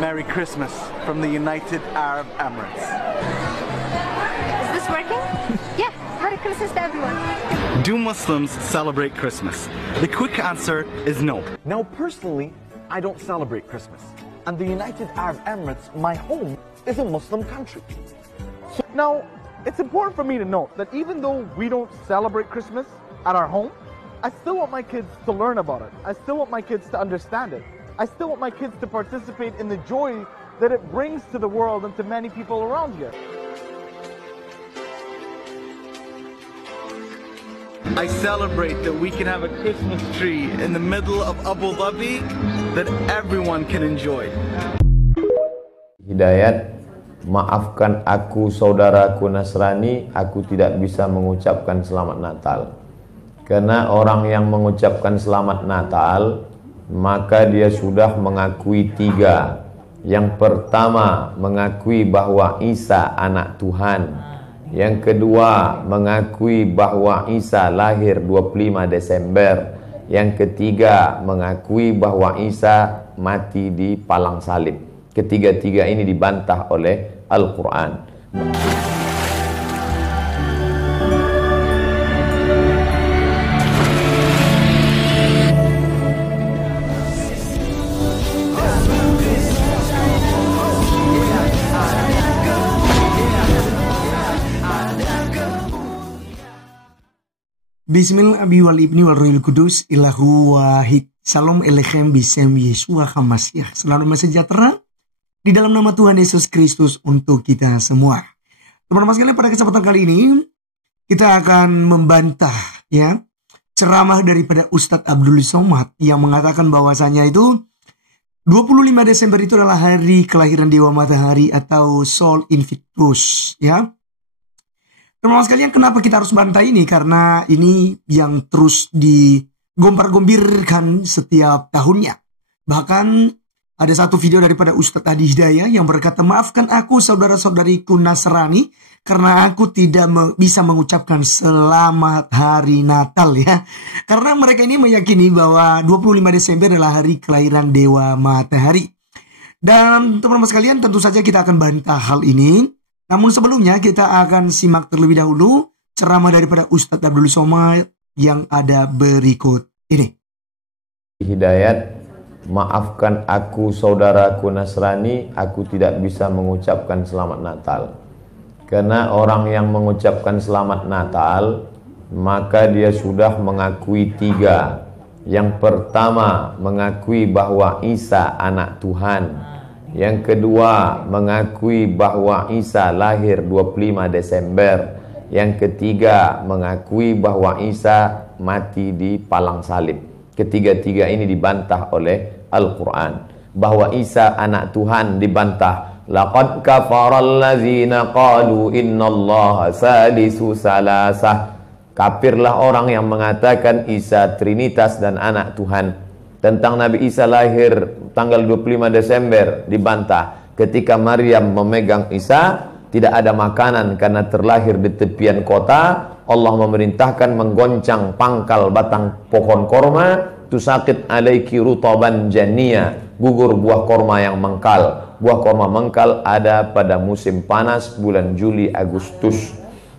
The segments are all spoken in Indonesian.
Merry Christmas from the United Arab Emirates. Is this working? Yeah, Merry Christmas to everyone. Do Muslims celebrate Christmas? The quick answer is no. Now, personally, I don't celebrate Christmas. And the United Arab Emirates, my home, is a Muslim country. Now, it's important for me to note that even though we don't celebrate Christmas at our home, I still want my kids to learn about it. I still want my kids to understand it. I still want my kids to participate in the joy that it brings to the world and to many people around here. I celebrate that we can have a Christmas tree in the middle of Abu Dhabi that everyone can enjoy. Hidayat, maafkan aku saudaraku Nasrani, aku tidak bisa mengucapkan selamat Natal. Karena orang yang mengucapkan selamat Natal, maka dia sudah mengakui tiga. Yang pertama, mengakui bahwa Isa anak Tuhan. Yang kedua, mengakui bahwa Isa lahir 25 Desember. Yang ketiga, mengakui bahwa Isa mati di palang salib. Ketiga-tiga ini dibantah oleh Al-Quran. Bismillah abi wal ibni wal ruhil kudus ilahu wahid. Salam elechem bisem Yeshua HaMashiach. Selalu sejahtera di dalam nama Tuhan Yesus Kristus untuk kita semua. Teman-teman sekalian, pada kesempatan kali ini kita akan membantah ya ceramah daripada Ustadz Abdul Somad yang mengatakan bahwasanya itu 25 Desember itu adalah hari kelahiran Dewa Matahari atau Sol Invictus ya. Teman-teman sekalian, kenapa kita harus bantah ini? Karena ini yang terus digompar-gombirkan setiap tahunnya. Bahkan ada satu video daripada Ustadz Adi Hidayah yang berkata, maafkan aku saudara-saudariku Nasrani karena aku tidak bisa mengucapkan selamat hari Natal ya. Karena mereka ini meyakini bahwa 25 Desember adalah hari kelahiran Dewa Matahari. Dan teman-teman sekalian, tentu saja kita akan bantah hal ini. Namun sebelumnya kita akan simak terlebih dahulu ceramah daripada Ustadz Abdul Somad yang ada berikut ini. Hidayat, maafkan aku saudaraku Nasrani, aku tidak bisa mengucapkan selamat Natal. Karena orang yang mengucapkan selamat Natal, maka dia sudah mengakui tiga. Yang pertama, mengakui bahwa Isa anak Tuhan. Yang kedua, mengakui bahwa Isa lahir 25 Desember. Yang ketiga, mengakui bahwa Isa mati di palang salib. Ketiga-tiga ini dibantah oleh Al-Quran. Bahwa Isa anak Tuhan dibantah. Laqad kafaral ladzina qalu innallaha salisu salasah. Kafirlah orang yang mengatakan Isa Trinitas dan anak Tuhan. Tentang Nabi Isa lahir tanggal 25 Desember dibantah. Ketika Maryam memegang Isa, tidak ada makanan karena terlahir di tepian kota. Allah memerintahkan menggoncang pangkal batang pohon korma. Tusakit alaiki rutaban jania, gugur buah korma yang mengkal. Buah korma mengkal ada pada musim panas bulan Juli Agustus.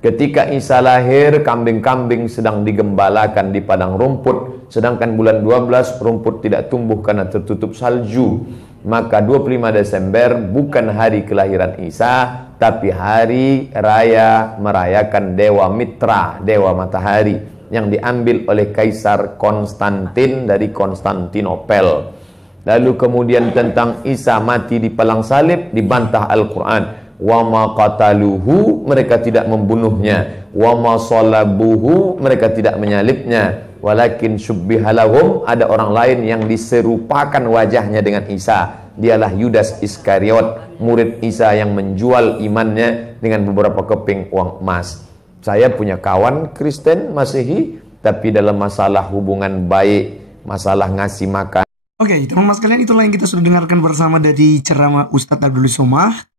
Ketika Isa lahir, kambing-kambing sedang digembalakan di padang rumput. Sedangkan bulan 12 rumput tidak tumbuh karena tertutup salju. Maka 25 Desember bukan hari kelahiran Isa, tapi hari raya merayakan Dewa Mitra, Dewa Matahari, yang diambil oleh Kaisar Konstantin dari Konstantinopel. Lalu kemudian tentang Isa mati di palang salib dibantah Al-Quran. Wa ma qataluhu, mereka tidak membunuhnya. Wa ma salabuhu, mereka tidak menyalibnya. Walakin syubbihalahum, ada orang lain yang diserupakan wajahnya dengan Isa. Dialah Yudas Iskariot, murid Isa yang menjual imannya dengan beberapa keping uang emas. Saya punya kawan Kristen Masehi, tapi dalam masalah hubungan baik, masalah ngasih makan. Oke, teman-teman sekalian, itulah yang kita sudah dengarkan bersama dari ceramah Ustadz Abdul Somad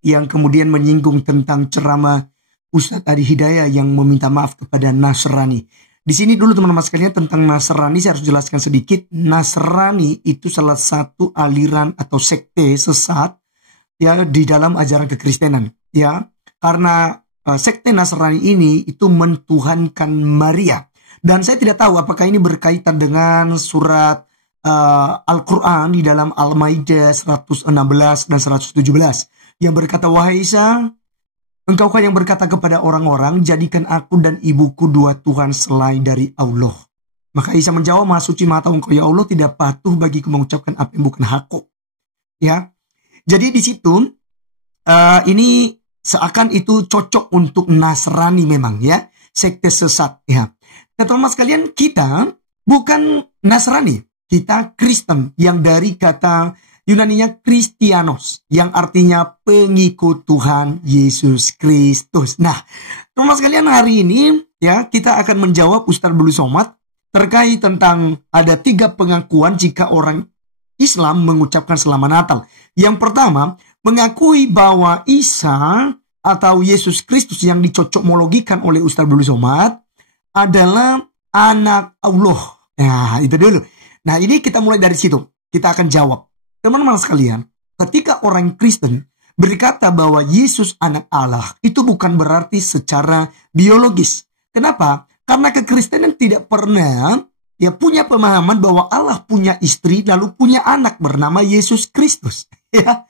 yang kemudian menyinggung tentang ceramah Ustadz Adi Hidayah yang meminta maaf kepada Nasrani. Di sini dulu teman-teman sekalian tentang Nasrani saya harus jelaskan sedikit. Nasrani itu salah satu aliran atau sekte sesat ya di dalam ajaran kekristenan ya. Karena sekte Nasrani ini itu mentuhankan Maria. Dan saya tidak tahu apakah ini berkaitan dengan surat Al-Quran di dalam Al-Maidah 116 dan 117 yang berkata, wahai Isa, engkaukah yang berkata kepada orang-orang, jadikan aku dan ibuku dua Tuhan selain dari Allah. Maka Isa menjawab, Maha Suci, Maha Tahu Engkau ya Allah, tidak patuh bagiku mengucapkan apa yang bukan hakku. Ya, jadi di situ ini seakan itu cocok untuk Nasrani memang ya, sekte sesat ya. Teman-teman sekalian, kita bukan Nasrani, kita Kristen yang dari kata Yunaninya Kristianos yang artinya pengikut Tuhan Yesus Kristus. Nah, teman-teman sekalian, hari ini ya kita akan menjawab Ustaz Abdul Somad terkait tentang ada 3 pengakuan jika orang Islam mengucapkan Selamat Natal. Yang pertama, mengakui bahwa Isa atau Yesus Kristus yang dicocokmologikan oleh Ustaz Abdul Somad adalah anak Allah. Nah, itu dulu. Nah, ini kita mulai dari situ. Kita akan jawab. Teman-teman sekalian, ketika orang Kristen berkata bahwa Yesus anak Allah, itu bukan berarti secara biologis. Kenapa? Karena kekristenan tidak pernah ya punya pemahaman bahwa Allah punya istri lalu punya anak bernama Yesus Kristus. Ya.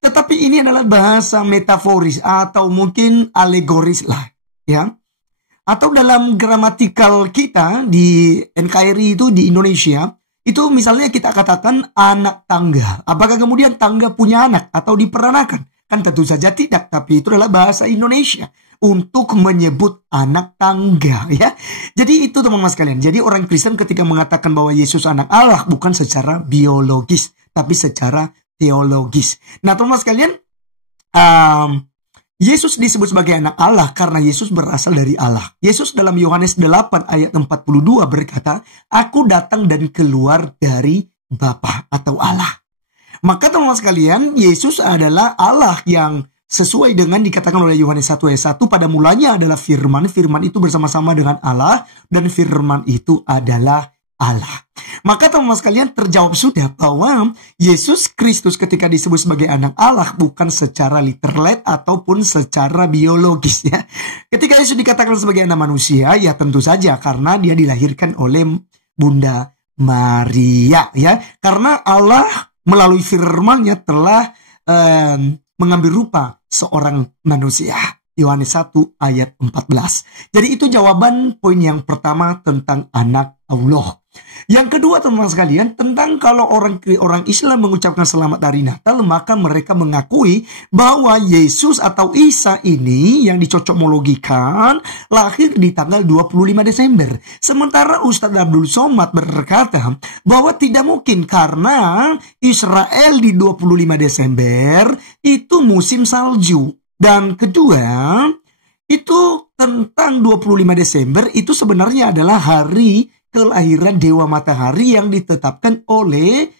Tetapi ini adalah bahasa metaforis atau mungkin alegoris lah. Ya. Atau dalam gramatikal kita di NKRI itu di Indonesia, itu misalnya kita katakan anak tangga. Apakah kemudian tangga punya anak atau diperanakan? Kan tentu saja tidak, tapi itu adalah bahasa Indonesia untuk menyebut anak tangga ya. Jadi itu teman-teman sekalian. Jadi orang Kristen ketika mengatakan bahwa Yesus anak Allah bukan secara biologis, tapi secara teologis. Nah teman-teman sekalian, Yesus disebut sebagai anak Allah karena Yesus berasal dari Allah. Yesus dalam Yohanes 8 ayat 42 berkata, aku datang dan keluar dari Bapa atau Allah. Maka teman-teman sekalian, Yesus adalah Allah yang sesuai dengan dikatakan oleh Yohanes 1 ayat 1, pada mulanya adalah firman, firman itu bersama-sama dengan Allah, dan firman itu adalah Allah. Maka teman-teman sekalian terjawab sudah bahwa Yesus Kristus ketika disebut sebagai anak Allah bukan secara literal ataupun secara biologis ya. Ketika Yesus dikatakan sebagai anak manusia ya tentu saja karena dia dilahirkan oleh Bunda Maria ya. Karena Allah melalui firman-Nya telah mengambil rupa seorang manusia. Yohanes 1 ayat 14. Jadi itu jawaban poin yang pertama tentang anak Allah. Yang kedua teman-teman sekalian, tentang kalau orang Islam mengucapkan selamat hari Natal, maka mereka mengakui bahwa Yesus atau Isa ini yang dicocokmologikan lahir di tanggal 25 Desember. Sementara Ustadz Abdul Somad berkata bahwa tidak mungkin karena Israel di 25 Desember itu musim salju. Dan kedua, itu tentang 25 Desember itu sebenarnya adalah hari kelahiran Dewa Matahari yang ditetapkan oleh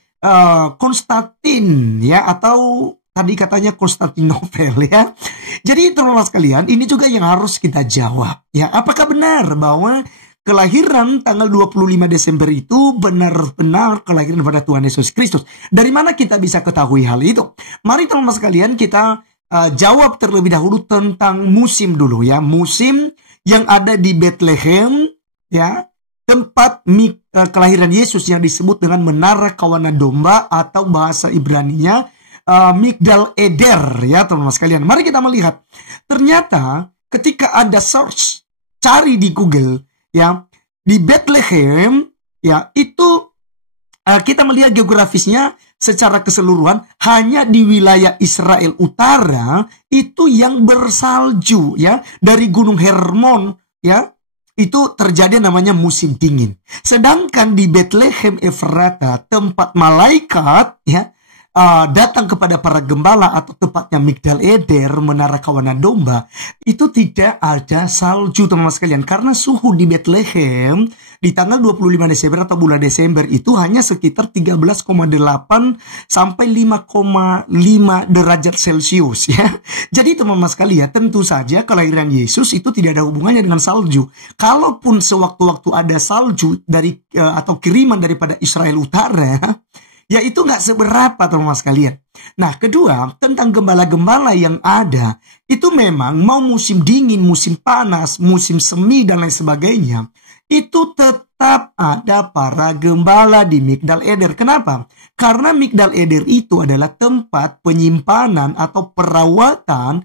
Konstantin ya, atau tadi katanya Konstantinopel ya. Jadi teman-teman sekalian, ini juga yang harus kita jawab ya. Apakah benar bahwa kelahiran tanggal 25 Desember itu benar-benar kelahiran pada Tuhan Yesus Kristus? Dari mana kita bisa ketahui hal itu? Mari teman-teman sekalian kita jawab terlebih dahulu tentang musim dulu ya. Musim yang ada di Bethlehem ya, tempat kelahiran Yesus yang disebut dengan Menara Kawanan Domba atau bahasa Ibraninya Migdal Eder ya teman-teman sekalian. Mari kita melihat. Ternyata ketika ada search, cari di Google ya, di Bethlehem ya, itu kita melihat geografisnya secara keseluruhan hanya di wilayah Israel Utara itu yang bersalju ya. Dari Gunung Hermon ya, itu terjadi namanya musim dingin. Sedangkan di Bethlehem Efrata, tempat malaikat ya datang kepada para gembala atau tepatnya Migdal Eder, Menara Kawanan Domba, itu tidak ada salju teman-teman sekalian. Karena suhu di Bethlehem di tanggal 25 Desember atau bulan Desember itu hanya sekitar 13,8 sampai 5,5 derajat Celcius ya. Jadi teman-teman sekalian, tentu saja kelahiran Yesus itu tidak ada hubungannya dengan salju. Kalaupun sewaktu-waktu ada salju dari atau kiriman daripada Israel Utara, ya itu nggak seberapa teman-teman sekalian. Nah, kedua, tentang gembala-gembala yang ada, itu memang mau musim dingin, musim panas, musim semi, dan lain sebagainya, itu tetap ada para gembala di Migdal Eder. Kenapa? Karena Migdal Eder itu adalah tempat penyimpanan atau perawatan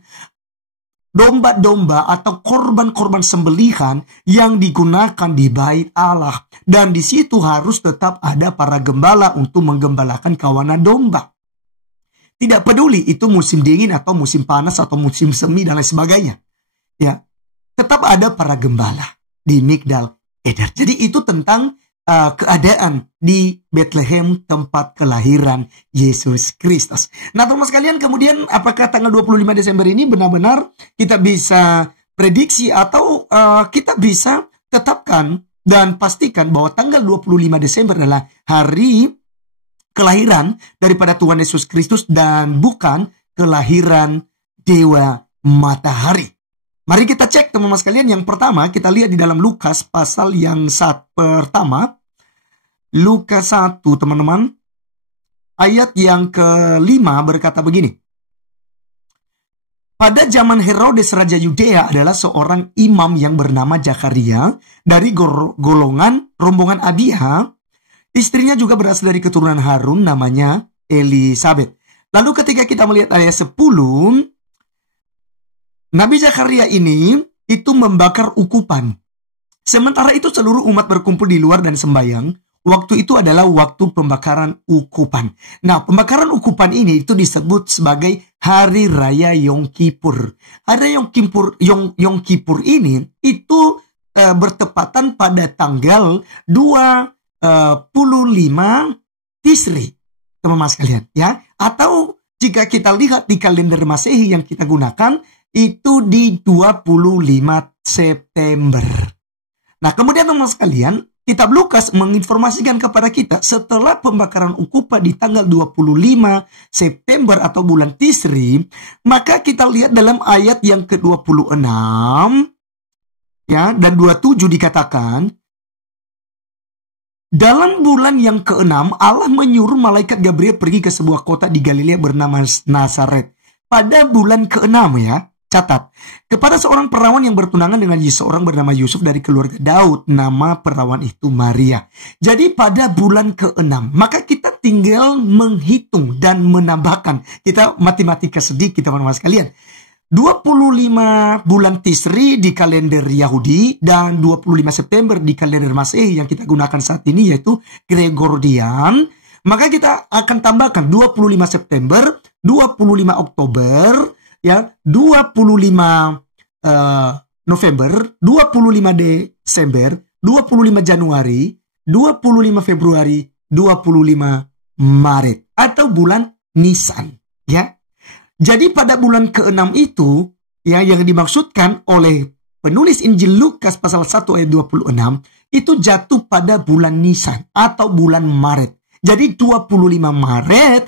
domba-domba atau korban-korban sembelihan yang digunakan di bait Allah. Dan di situ harus tetap ada para gembala untuk menggembalakan kawanan domba. Tidak peduli itu musim dingin atau musim panas atau musim semi dan lain sebagainya. Ya, tetap ada para gembala di Migdal Eder. Jadi itu tentang keadaan di Bethlehem, tempat kelahiran Yesus Kristus. Nah teman sekalian, kemudian apakah tanggal 25 Desember ini benar-benar kita bisa prediksi atau kita bisa tetapkan dan pastikan bahwa tanggal 25 Desember adalah hari kelahiran daripada Tuhan Yesus Kristus dan bukan kelahiran Dewa Matahari. Mari kita cek teman-teman sekalian. Yang pertama kita lihat di dalam Lukas pasal yang pertama. Lukas 1 teman-teman. Ayat yang ke-5 berkata begini. Pada zaman Herodes Raja Yudea adalah seorang imam yang bernama Zakaria dari golongan rombongan Abia. Istrinya juga berasal dari keturunan Harun, namanya Elisabeth. Lalu ketika kita melihat ayat 10, Nabi Zakaria ini itu membakar ukupan. Sementara itu seluruh umat berkumpul di luar dan sembahyang. Waktu itu adalah waktu pembakaran ukupan. Nah, pembakaran ukupan ini itu disebut sebagai Hari Raya Yom Kippur. Hari Yom Kippur ini itu bertepatan pada tanggal 25 Tisri, teman-teman sekalian, ya. Atau jika kita lihat di kalender Masehi yang kita gunakan itu di 25 September. Nah, kemudian teman-teman sekalian, Kitab Lukas menginformasikan kepada kita setelah pembakaran ukupan di tanggal 25 September atau bulan Tisri, maka kita lihat dalam ayat yang ke-26 ya dan 27 dikatakan, dalam bulan yang ke-6, Allah menyuruh malaikat Gabriel pergi ke sebuah kota di Galilea bernama Nazaret. Pada bulan ke-6 ya, catat. Kepada seorang perawan yang bertunangan dengan seorang bernama Yusuf dari keluarga Daud. Nama perawan itu Maria. Jadi pada bulan ke-6, maka kita tinggal menghitung dan menambahkan. Kita matematika sedikit teman-teman sekalian. 25 bulan Tisri di kalender Yahudi dan 25 September di kalender Masehi yang kita gunakan saat ini yaitu Gregorian. Maka kita akan tambahkan 25 September, 25 Oktober, ya, 25 November, 25 Desember, 25 Januari, 25 Februari, 25 Maret atau bulan Nisan, ya. Jadi pada bulan ke-6 itu, ya, yang dimaksudkan oleh penulis Injil Lukas pasal 1 ayat 26, itu jatuh pada bulan Nisan atau bulan Maret. Jadi 25 Maret,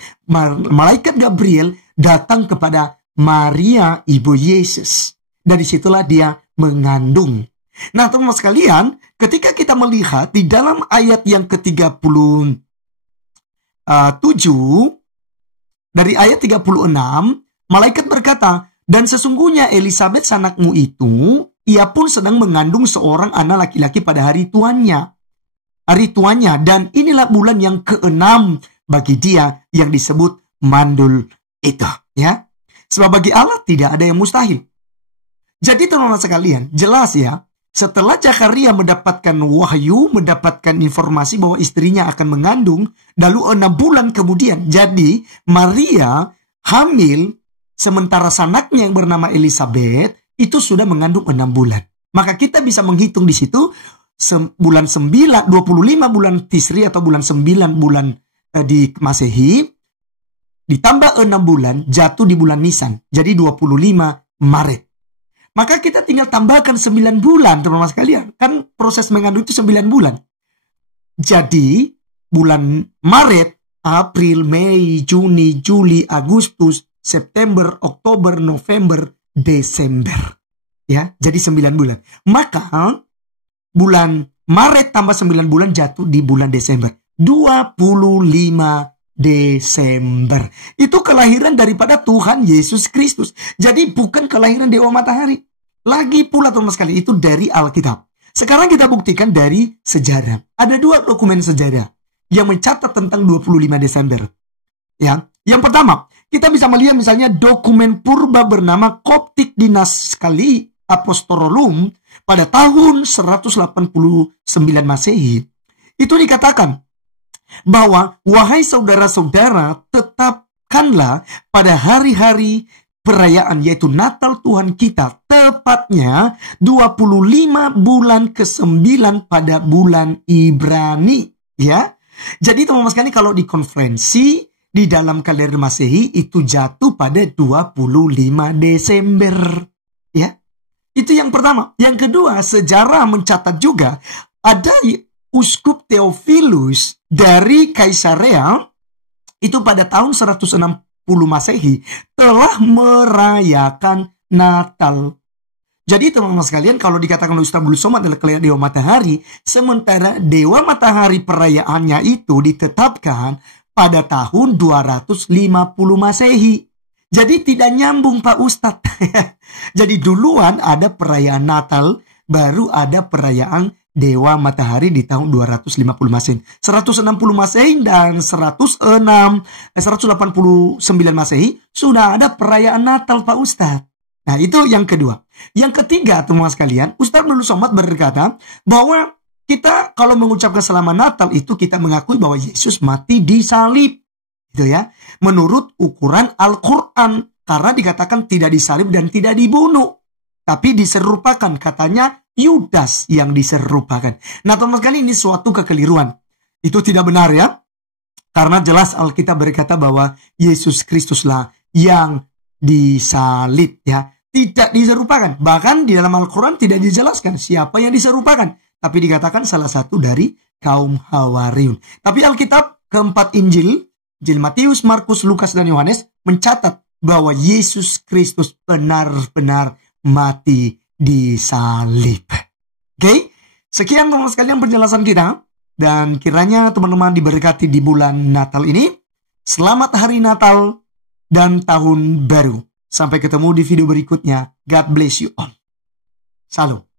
malaikat Gabriel datang kepada Maria, ibu Yesus. Dari situlah dia mengandung. Nah, teman-teman sekalian, ketika kita melihat di dalam ayat yang ke-37, dari ayat 36, malaikat berkata, dan sesungguhnya Elisabeth anakmu itu, ia pun sedang mengandung seorang anak laki-laki pada hari tuannya. Dan inilah bulan yang ke-6 bagi dia yang disebut mandul itu. Ya. Sebab bagi Allah tidak ada yang mustahil. Jadi teman-teman sekalian, jelas ya, setelah Zakaria mendapatkan wahyu, mendapatkan informasi bahwa istrinya akan mengandung, lalu 6 bulan kemudian, jadi Maria hamil, sementara sanaknya yang bernama Elisabeth itu sudah mengandung 6 bulan. Maka kita bisa menghitung di situ bulan 9, 25 bulan Tisri atau bulan 9 bulan di Masehi, ditambah 6 bulan jatuh di bulan Nisan, jadi 25 Maret. Maka kita tinggal tambahkan 9 bulan, teman-teman sekalian. Kan proses mengandung itu 9 bulan. Jadi, bulan Maret, April, Mei, Juni, Juli, Agustus, September, Oktober, November, Desember. Ya, jadi 9 bulan. Maka, bulan Maret tambah 9 bulan jatuh di bulan Desember. 25 Desember. Itu kelahiran daripada Tuhan Yesus Kristus. Jadi bukan kelahiran Dewa Matahari. Lagi pula teman sekali, itu dari Alkitab. Sekarang kita buktikan dari sejarah. Ada 2 dokumen sejarah yang mencatat tentang 25 Desember. Ya, yang pertama, kita bisa melihat misalnya dokumen purba bernama Koptik Dinaskali Apostolum pada tahun 189 Masehi. Itu dikatakan bahwa, wahai saudara-saudara, tetapkanlah pada hari-hari perayaan, yaitu Natal Tuhan kita, tepatnya 25 bulan ke-9 pada bulan Ibrani. Ya, jadi teman-teman sekalian, kalau di konferensi di dalam kalender Masehi itu jatuh pada 25 Desember. Ya, itu yang pertama. Yang kedua, sejarah mencatat juga ada Uskup Theophilus dari Kaisarea itu pada tahun 160 Masehi telah merayakan Natal. Jadi teman-teman sekalian, kalau dikatakan Ustaz Abdul Somad adalah kelahiran Dewa Matahari, sementara Dewa Matahari perayaannya itu ditetapkan pada tahun 250 Masehi. Jadi tidak nyambung Pak Ustadz. Jadi duluan ada perayaan Natal, baru ada perayaan Dewa Matahari di tahun 250 Masehi. 160 Masehi dan 189 Masehi sudah ada perayaan Natal Pak Ustadz. Nah, itu yang kedua. Yang ketiga, teman-teman sekalian, Ustaz Abdul Somad berkata bahwa kita kalau mengucapkan selamat Natal itu kita mengakui bahwa Yesus mati di salib. Gitu ya. Menurut ukuran Al-Quran. Karena dikatakan tidak disalib dan tidak dibunuh. Tapi diserupakan, katanya Yudas yang diserupakan. Nah teman-teman sekalian, ini suatu kekeliruan. Itu tidak benar ya. Karena jelas Alkitab berkata bahwa Yesus Kristuslah yang disalib ya. Tidak diserupakan. Bahkan di dalam Al-Quran tidak dijelaskan siapa yang diserupakan. Tapi dikatakan salah satu dari kaum Hawariun. Tapi Alkitab keempat Injil Matius, Markus, Lukas, dan Yohanes mencatat bahwa Yesus Kristus benar-benar mati di salib. Oke, sekian teman-teman sekalian penjelasan kita. Dan kiranya teman-teman diberkati di bulan Natal ini. Selamat Hari Natal dan Tahun Baru. Sampai ketemu di video berikutnya. God bless you all. Salam.